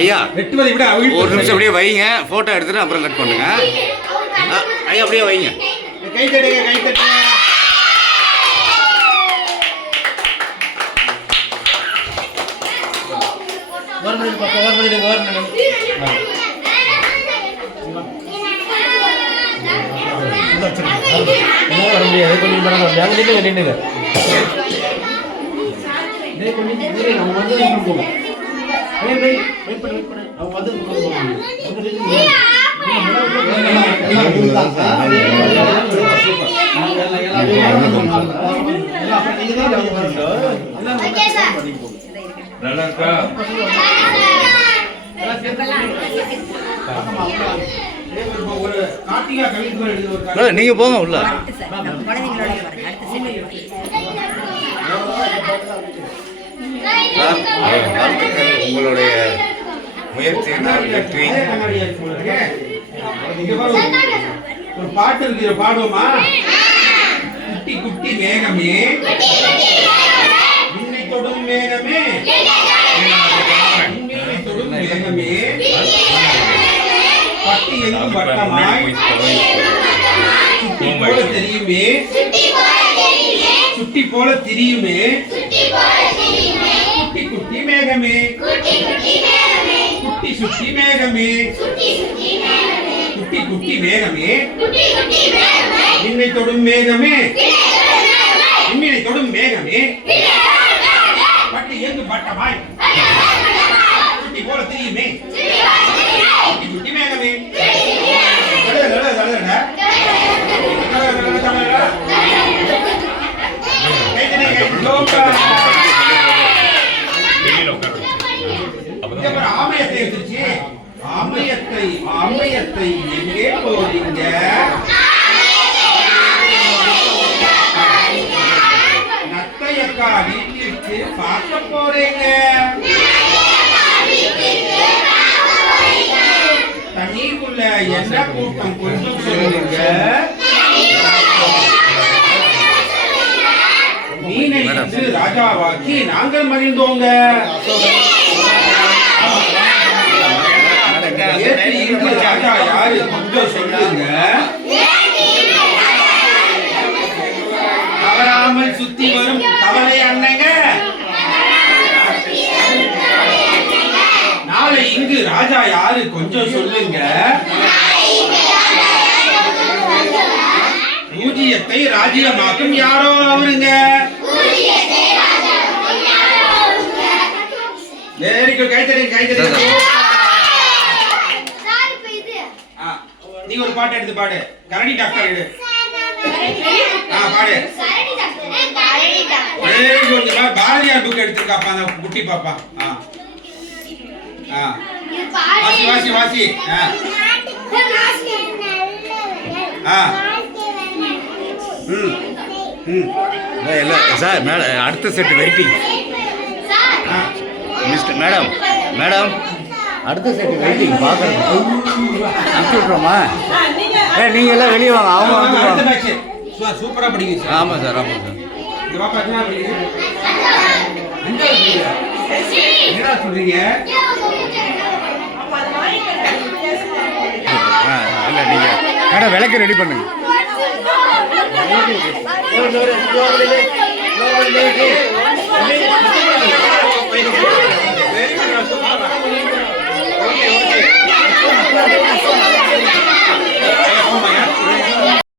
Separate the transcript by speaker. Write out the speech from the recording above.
Speaker 1: ஐயா
Speaker 2: வெட்டுவதை விட
Speaker 1: ஒரு நிமிஷம் அப்படியே வைங்க. ஃபோட்டோ எடுத்துட்டு அப்புறம் கட் பண்ணுங்க. ஐயா அப்படியே வைங்க.
Speaker 2: கை தட்டுங்க கை தட்டுங்க. வர முடியாது கொஞ்சம் படம் வரல அங்கே நின்றுங்க நின்றுங்க அவங்க வந்து வெயிட் வெயிட் வெயிட் பண்ணு வெயிட் பண்ணு அவங்க வந்து.
Speaker 3: நல்லா இருக்கா
Speaker 1: நீங்க போங்க உள்ள. உங்களுடைய முயற்சியினால் வெற்றி.
Speaker 2: ஒரு பாட்டு இருக்கு பாடுவோமா? குட்டி குட்டி மேகமே. எங்கும் வட்டமாய் சுட்டி போல தெரியுமே. சுட்டி போல திரியுமே. குட்டி குட்டி மேகமே. குட்டி சுட்டி மேகமே. குட்டி குட்டி மேகமே. விண்ணை தொடும் மேகமே. விண்ணினை தொடும் மேகமே. பட்டி எங்கு பட்டமாய். என்ன கூட்டம் கொஞ்சம் சொல்லுங்க மீனை இன்று ராஜாவாக்கி நாங்கள் மகிழ்ந்தோங்க. ராஜா யாரு கொஞ்சம் சொல்லுங்க தவறாமல் சுத்தி வரும் தவளை அண்ணங்க நாளை இங்கு ராஜா யாரு கொஞ்சம் சொல்லுங்க. பூஜ்ஜியத்தை ராஜ்யமாக்கும் யாரோ அவருங்க? வெரி குட் கைத்தறி கைத்தறி நீ ஒரு பாட்டு எடுத்து பாடு. கரடி டாக்டர் எடு. ஆ பாடு. வெரி குட் பாரதியார் புக் எடுத்துருக்காப்பா அந்த குட்டி பாப்பா. ஆ. ஆ. வாசி வாசி வாசி. ஆ. ஆ. ம். ம்.
Speaker 1: இல்ல, இல்ல, சார் மேடம் அடுத்த செட் வெயிட்டிங்
Speaker 2: ஆ
Speaker 1: மிஸ்டர் மேடம் மேடம் அடுத்த செட் வெயிட்டிங் பார்க்குறேன். அனுப்பிச்சி விட்றோமா ஏ நீங்கள் எல்லாம் வெளியே வாங்க அவங்க
Speaker 2: அடுத்த
Speaker 1: வந்துருவாங்க
Speaker 2: மேட்ச் சூ- சூப்பரா படிக்குது சார்.
Speaker 1: ஆமாம் சார் ஆமாம் சார்?
Speaker 2: என்னடா சொல்றீங்க?
Speaker 1: ஆ இல்லை நீங்கள் மேடம் விளக்கு ரெடி பண்ணுங்க.
Speaker 4: ஒரு ஒரு ஒரு